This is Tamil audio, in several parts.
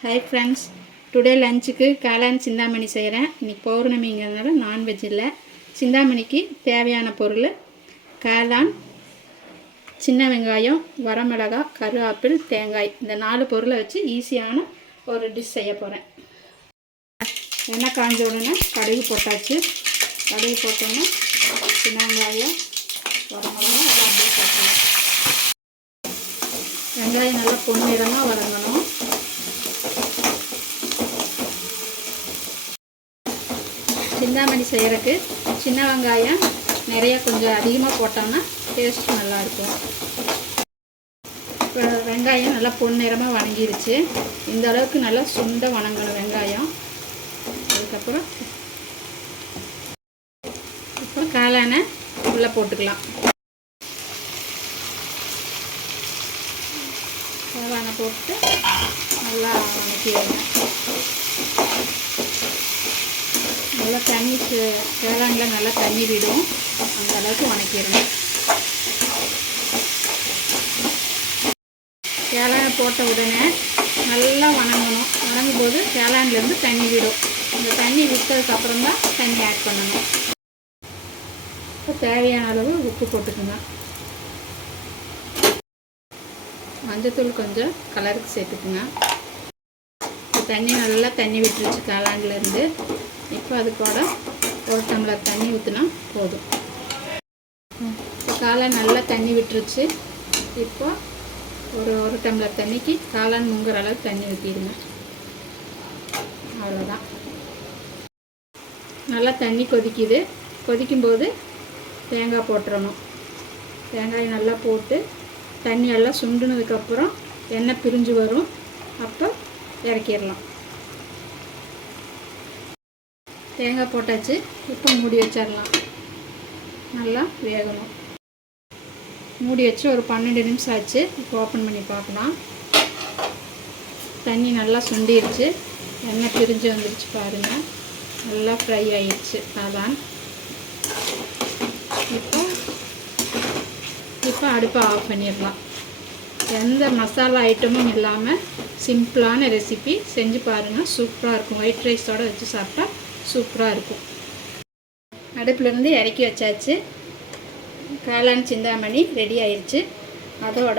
ஹாய் ஃப்ரெண்ட்ஸ், டுடே லஞ்சுக்கு காளான் சிந்தாமணி செய்கிறேன். இன்றைக்கி பௌர்ணமிங்கிறதுனால நான்வெஜ் இல்லை. சிந்தாமணிக்கு தேவையான பொருள் காளான், சின்ன வெங்காயம், வரமிளகாய், கருவேப்பிலை, தேங்காய். இந்த 4 பொருளை வச்சு ஈஸியான ஒரு டிஷ் செய்ய போகிறேன். எண்ணெய் காஞ்ச உடனே கடுகு போட்டாச்சு. கடுகு போட்டோன்னா சின்ன வெங்காயம், வரமிளகாய் எல்லாம் அப்படியே போட்டணும். வெங்காயம் நல்லா பொன்னிறமாக வதங்கணும். சிந்தாமணி செய்கிறதுக்கு சின்ன வெங்காயம் நிறைய கொஞ்சம் அதிகமாக போட்டோம்னா டேஸ்ட் நல்லாயிருக்கும். இப்போ வெங்காயம் நல்லா பொன்னிறமாக வணங்கிருச்சு. இந்த அளவுக்கு நல்லா சுண்ட வணங்கணும் வெங்காயம். அதுக்கப்புறம் இப்போ காளானை உள்ளே போட்டுக்கலாம். காளானை போட்டு நல்லா வணக்கிடுங்க. நல்லா தண்ணி காளானில் நல்லா தண்ணி விடும், அந்த அளவுக்கு வணக்கிடணும். காளானை போட்ட உடனே நல்லா வணங்கணும். வணங்கும் போது காளான்லேருந்து தண்ணி விடும். அந்த தண்ணி விட்டதுக்கப்புறம் தான் தண்ணி ஆட் பண்ணணும். இப்போ தேவையான அளவு உப்பு போட்டுக்கோங்க. மஞ்சத்தூள் கொஞ்சம் கலருக்கு சேர்த்துக்குங்க. தண்ணி நல்லா தண்ணி விட்டுருச்சு காளான்லேருந்து. இப்போ அது கூட 1 டம்ளர் தண்ணி ஊற்றினா போதும். காளான் நல்லா தண்ணி விட்டுருச்சு. இப்போ ஒரு டம்ளர் தண்ணிக்கு காளான் முங்குற அளவுக்கு தண்ணி ஊற்றிடுங்க. அவ்வளோதான். நல்லா தண்ணி கொதிக்குது. கொதிக்கும்போது தேங்காய் போட்டுறணும். தேங்காய் நல்லா போட்டு தண்ணி எல்லாம் சுண்டுனதுக்கப்புறம் எண்ணெய் பிரிஞ்சு வரும். அப்போ இறக்கிடலாம். தேங்காய் போட்டாச்சு. இப்போ மூடி வச்சிடலாம். நல்லா வேகணும். மூடி வச்சு ஒரு 12 நிமிஷம் ஆச்சு. இப்போ ஓப்பன் பண்ணி பார்க்கலாம். தண்ணி நல்லா சுண்டிடுச்சு. எண்ணெய் பிரிஞ்சு வந்துடுச்சு பாருங்கள். நல்லா ஃப்ரை ஆயிடுச்சு காளான். இப்போ அடுப்பை ஆஃப் பண்ணிடலாம். எந்த மசாலா ஐட்டமும் இல்லாமல் சிம்பிளான ரெசிபி செஞ்சு பாருங்கள். சூப்பராக இருக்கும். ஒயிட் ரைஸோடு வச்சு சாப்பிட்டா சூப்பராக இருக்கும். அடுப்புலேருந்து இறக்கி வச்சாச்சு. காளான் சிந்தாமணி ரெடி ஆயிடுச்சு. அதோட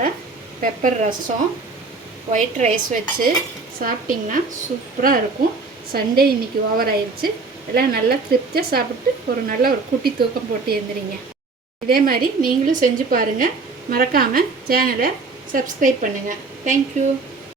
பெப்பர் ரசம், ஒயிட் ரைஸ் வச்சு சாப்பிட்டிங்கன்னா சூப்பராக இருக்கும். சண்டே இன்றைக்கி ஓவர் ஆயிடுச்சு. எல்லாம் நல்லா திருப்தியாக சாப்பிட்டு ஒரு குட்டி தூக்கம் போட்டு எழுந்திரிங்க. இதே மாதிரி நீங்களும் செஞ்சு பாருங்கள். மறக்காமல் சேனலை சப்ஸ்கிரைப் பண்ணுங்கள். தேங்க்யூ.